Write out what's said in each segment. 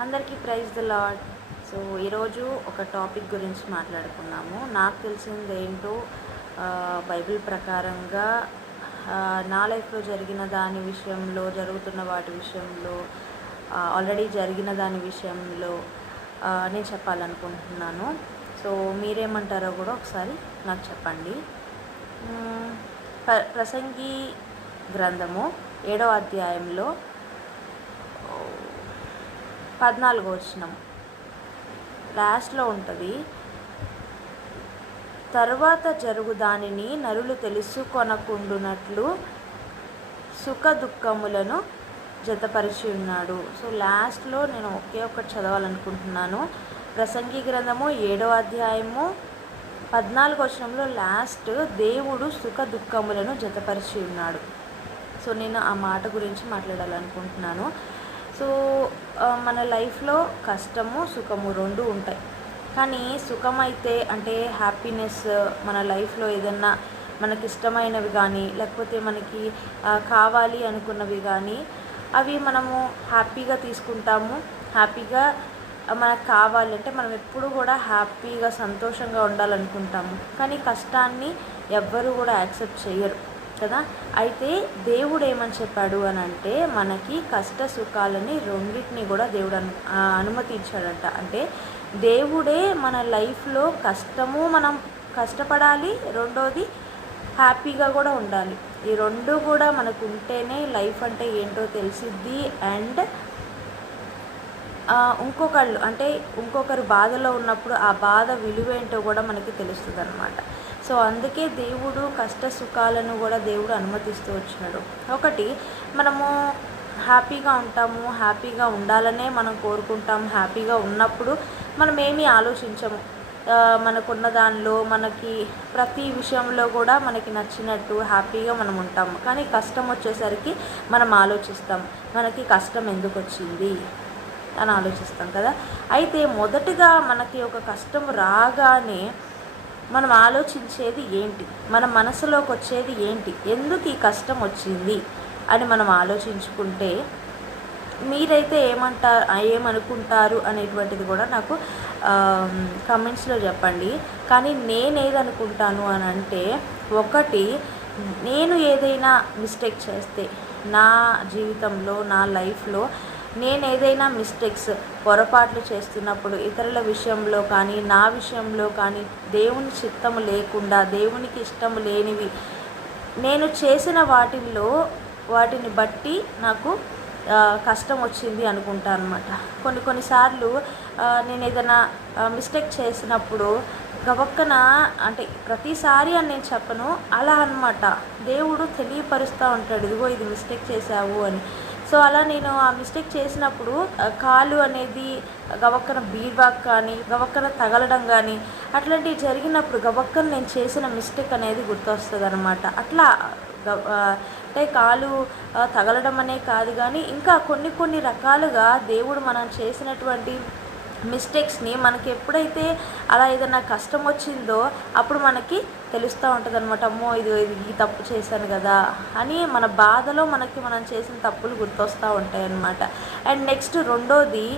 అందరికీ praise the lord. So ఈరోజు ఒక టాపిక్ గురించి మాట్లాడుకున్నాము. నాకు తెలిసింది ఏంటో బైబిల్ ప్రకారంగా నా లైఫ్లో జరిగిన దాని విషయంలో, జరుగుతున్న వాటి విషయంలో, ఆల్రెడీ జరిగిన దాని విషయంలో నేను చెప్పాలనుకుంటున్నాను. సో మీరేమంటారో కూడా ఒకసారి నాకు చెప్పండి. ప్రసంగి గ్రంథము 7వ అధ్యాయంలో 14వ వచనం లాస్ట్లో ఉంటుంది. తర్వాత జరుగు దానిని నరులు తెలుసుకొనకుండునట్లు సుఖ దుఃఖములను జతపరిచి ఉన్నాడు. సో లాస్ట్లో నేను ఒక్కటి చదవాలనుకుంటున్నాను. ప్రసంగి గ్రంథము 7వ అధ్యాయము 14వ వచనంలో లాస్ట్, దేవుడు సుఖ దుఃఖములను జతపరిచి ఉన్నాడు. సో నేను ఆ మాట గురించి మాట్లాడాలనుకుంటున్నాను. సో మన లైఫ్లో కష్టము సుఖము రెండు ఉంటాయి. కానీ సుఖం అయితే అంటే హ్యాపీనెస్, మన లైఫ్లో ఏదన్నా మనకి ఇష్టమైనవి కానీ, లేకపోతే మనకి కావాలి అనుకున్నవి కానీ, అవి మనము హ్యాపీగా తీసుకుంటాము. హ్యాపీగా మనకు కావాలంటే మనం ఎప్పుడు కూడా హ్యాపీగా సంతోషంగా ఉండాలనుకుంటాము. కానీ కష్టాన్ని ఎవ్వరూ కూడా యాక్సెప్ట్ చేయరు కదా. అయితే దేవుడు ఏమని చెప్పాడు అని అంటే, మనకి కష్ట సుఖాలని రెండింటిని కూడా దేవుడు అనుమతించాడంట. అంటే దేవుడే మన లైఫ్లో కష్టము మనం కష్టపడాలి, రెండోది హ్యాపీగా కూడా ఉండాలి. ఈ రెండు కూడా మనకు ఉంటేనే లైఫ్ అంటే ఏంటో తెలిసిద్ది. అండ్ ఇంకొకరు బాధలో ఉన్నప్పుడు ఆ బాధ విలువేంటో కూడా మనకి తెలుస్తుంది అన్నమాట. సో అందుకే దేవుడు కష్ట సుఖాలను కూడా దేవుడు అనుమతిస్తూ వచ్చినాడు. ఒకటి, మనము హ్యాపీగా ఉంటాము, హ్యాపీగా ఉండాలనే మనం కోరుకుంటాం. హ్యాపీగా ఉన్నప్పుడు మనం ఏమీ ఆలోచించము. మనకున్న దానిలో మనకి ప్రతి విషయంలో కూడా మనకి నచ్చినట్టు హ్యాపీగా మనం ఉంటాము. కానీ కష్టం వచ్చేసరికి మనం ఆలోచిస్తాం, మనకి కష్టం ఎందుకు వచ్చింది అని ఆలోచిస్తాం కదా. అయితే మొదటగా మనకి ఒక కష్టం రాగానే మనం ఆలోచించేది ఏంటి, మన మనసులోకి వచ్చేది ఏంటి, ఎందుకు ఈ కష్టం వచ్చింది అని మనం ఆలోచించుకుంటే మీరైతే ఏమనుకుంటారు అనేటువంటిది కూడా నాకు కమెంట్స్లో చెప్పండి. కానీ నేనేదనుకుంటాను అని అంటే, ఒకటి, నేను ఏదైనా మిస్టేక్ చేస్తే నా జీవితంలో, నా లైఫ్లో నేను ఏదైనా పొరపాట్లు చేస్తున్నప్పుడు, ఇతరుల విషయంలో కానీ నా విషయంలో కానీ దేవుని చిత్తము లేకుండా, దేవునికి ఇష్టము లేనివి నేను చేసిన వాటిని బట్టి నాకు కష్టం వచ్చింది అనుకుంటాను అనమాట. కొన్నిసార్లు నేను ఏదైనా మిస్టేక్ చేసినప్పుడు గబక్కన, అంటే ప్రతిసారి అని నేను చెప్పను, అలా అనమాట దేవుడు తెలియపరుస్తూ ఉంటాడు, ఇదిగో ఇది మిస్టేక్ చేశావు అని. సో అలా నేను ఆ మిస్టేక్ చేసినప్పుడు కాలు అనేది గబక్కన బీర్వాక్ కానీ, గబక్కన తగలడం కానీ అట్లాంటివి జరిగినప్పుడు గబక్కన నేను చేసిన మిస్టేక్ అనేది గుర్తొస్తుంది అనమాట. అట్లా అంటే కాలు తగలడం అనే కాదు కానీ ఇంకా కొన్ని రకాలుగా దేవుడు మనం చేసినటువంటి మిస్టేక్స్ని మనకి ఎప్పుడైతే అలా ఏదైనా కష్టం వచ్చిందో అప్పుడు మనకి తెలుస్తూ ఉంటుంది అనమాట. అమ్మో ఇది ఈ తప్పు చేశాను కదా అని మన బాధలో మనం చేసిన తప్పులు గుర్తొస్తూ ఉంటాయి అన్నమాట. అండ్ నెక్స్ట్ రెండోది,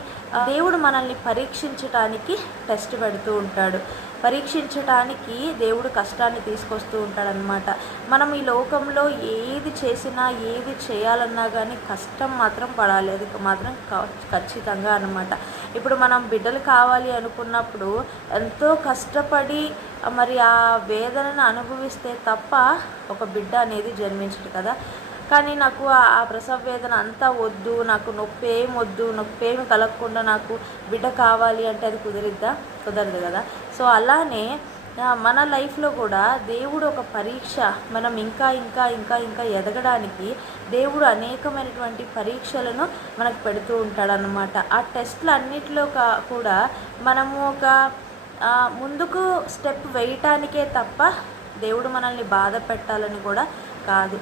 దేవుడు మనల్ని పరీక్షించటానికి టెస్ట్ పెడుతూ ఉంటాడు. పరీక్షించటానికి దేవుడు కష్టాన్ని తీసుకొస్తూ ఉంటాడనమాట. మనం ఈ లోకంలో ఏది చేసినా, ఏది చేయాలన్నా కానీ కష్టం మాత్రం పడాలి, అది మాత్రం ఖచ్చితంగా అనమాట. ఇప్పుడు మనం బిడ్డలు కావాలి అనుకున్నప్పుడు ఎంతో కష్టపడి మరి ఆ వేదనను అనుభవిస్తే తప్ప ఒక బిడ్డ అనేది జన్మించదు కదా. కానీ నాకు ఆ ప్రసవ వేదన అంతా వద్దు, నాకు నొప్పి ఏమి కలగకుండా నాకు బిడ్డ కావాలి అంటే అది కుదరదు కదా. సో అలానే మన లైఫ్లో కూడా దేవుడు ఒక పరీక్ష, మనం ఇంకా ఎదగడానికి దేవుడు అనేకమైనటువంటి పరీక్షలను మనకు పెడుతూ ఉంటాడనమాట. ఆ టెస్ట్లు అన్నిటిలో కూడా మనము ఒక ముందుకు స్టెప్ వేయటానికే తప్ప దేవుడు మనల్ని బాధ పెట్టాలని కూడా కాదు.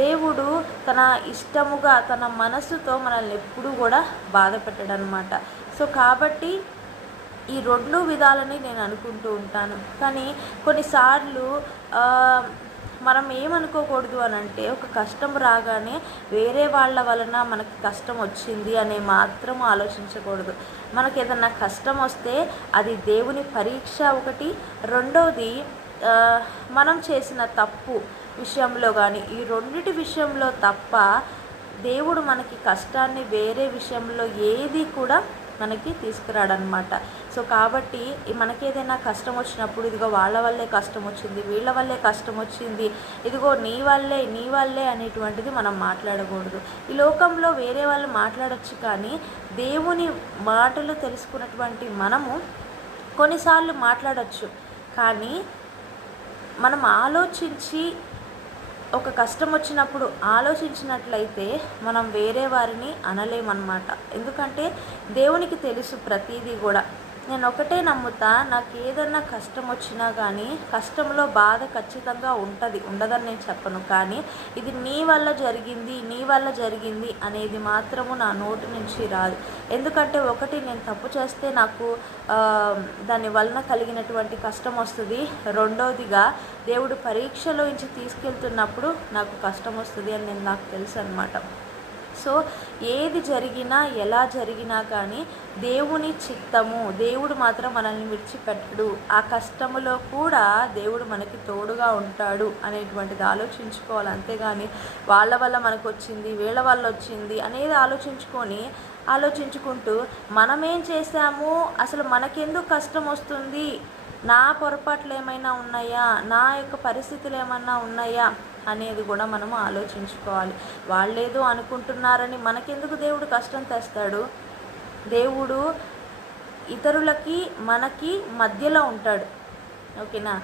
దేవుడు తన ఇష్టముగా, తన మనసుతో మనల్ని ఎప్పుడూ కూడా బాధ పెట్టడనమాట. సో కాబట్టి ఈ రెండు విధాలని నేను అనుకుంటూ ఉంటాను. కానీ కొన్నిసార్లు మనం ఏమనుకోకూడదు అని అంటే, ఒక కష్టం రాగానే వేరే వాళ్ళ వలన మనకి కష్టం వచ్చింది అని మాత్రం ఆలోచించకూడదు. మనకి ఏదన్నా కష్టం వస్తే అది దేవుని పరీక్ష ఒకటి, రెండవది మనం చేసిన తప్పు విషయంలో కానీ, ఈ రెండిటి విషయంలో తప్ప దేవుడు మనకి కష్టాన్ని వేరే విషయంలో ఏది కూడా మనకి తీసుకురాడనమాట. సో కాబట్టి మనకి ఏదైనా కష్టం వచ్చినప్పుడు, ఇదిగో వాళ్ళ వల్లే కష్టం వచ్చింది, వీళ్ళ వల్లే కష్టం వచ్చింది, ఇదిగో నీ వల్లే అనేటువంటిది మనం మాట్లాడకూడదు. ఈ లోకంలో వేరే వాళ్ళు మాట్లాడచ్చు, కానీ దేవుని మాటలు తెలుసుకున్నటువంటి మనము కొన్నిసార్లు మాట్లాడచ్చు. కానీ మనం ఆలోచించి, ఒక కష్టం వచ్చినప్పుడు ఆలోచించినట్లయితే మనం వేరే వారిని అనలేమన్నమాట. ఎందుకంటే దేవునికి తెలుసు ప్రతిదీ కూడా. నేను ఒకటే నమ్ముతా, నాకు ఏదన్నా కష్టం వచ్చినా కానీ, కష్టంలో బాధ ఖచ్చితంగా ఉంటుంది, ఉండదని నేను చెప్పను. కానీ ఇది నీ వల్ల జరిగింది అనేది మాత్రము నా నోటి నుంచి రాదు. ఎందుకంటే ఒకటి, నేను తప్పు చేస్తే నాకు దాని వలన కలిగినటువంటి కష్టం వస్తుంది. రెండవదిగా దేవుడు పరీక్షలో నుంచి తీసుకెళ్తున్నప్పుడు నాకు కష్టం వస్తుంది అని నాకు తెలుసు అన్నమాట. సో ఏది జరిగినా, ఎలా జరిగినా కానీ దేవుని చిత్తము, దేవుడు మాత్రం మనల్ని విడిచిపెట్టడు. ఆ కష్టములో కూడా దేవుడు మనకి తోడుగా ఉంటాడు అనేటువంటిది ఆలోచించుకోవాలి. అంతేగాని వాళ్ళ వల్ల మనకు వచ్చింది, వీళ్ళ వల్ల వచ్చింది అనేది ఆలోచించుకుంటూ మనమేం చేశాము, అసలు మనకెందుకు కష్టం వస్తుంది, నా పొరపాట్లు ఏమైనా ఉన్నాయా, నా యొక్క పరిస్థితులు ఏమన్నా ఉన్నాయా అనేది కూడా మనము ఆలోచించుకోవాలి. వాళ్ళేదో అనుకుంటున్నారని మనకెందుకు దేవుడు కష్టం తెస్తాడు? దేవుడు ఇతరులకి మనకి మధ్యలో ఉంటాడు. ఓకేనా?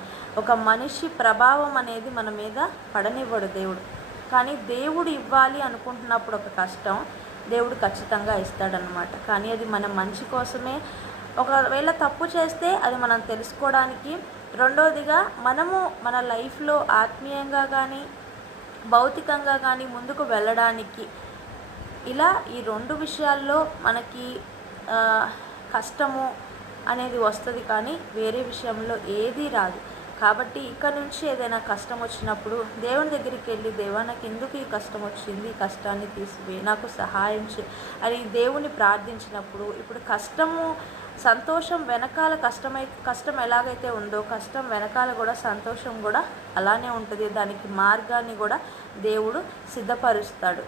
ఒక మనిషి ప్రభావం అనేది మన మీద పడనివ్వడు దేవుడు. కానీ దేవుడు ఇవ్వాలి అనుకుంటున్నప్పుడు ఒక కష్టం దేవుడు ఖచ్చితంగా ఇస్తాడనమాట. కానీ అది మన మంచి కోసమే. ఒకవేళ తప్పు చేస్తే అది మనం తెలుసుకోవడానికి, రెండవదిగా మనము మన లైఫ్లో ఆత్మీయంగా కానీ భౌతికంగా కానీ ముందుకు వెళ్ళడానికి, ఇలా ఈ రెండు విషయాల్లో మనకి కష్టము అనేది వస్తుంది, కానీ వేరే విషయంలో ఏదీ రాదు. కాబట్టి ఇక్కడ నుంచి ఏదైనా కష్టం వచ్చినప్పుడు దేవుని దగ్గరికి వెళ్ళి, దేవా నాకు ఎందుకు ఈ కష్టం వచ్చింది, ఈ కష్టాన్ని తీసివే, నాకు సహాయం చేయి అని దేవుని ప్రార్థించినప్పుడు, ఇప్పుడు సంతోషం వెనకాల కష్టం ఎలాగైతే ఉందో, కష్టం వెనకాల కూడా సంతోషం కూడా అలానే ఉంటుంది. దానికి మార్గాన్ని కూడా దేవుడు సిద్ధపరుస్తాడు.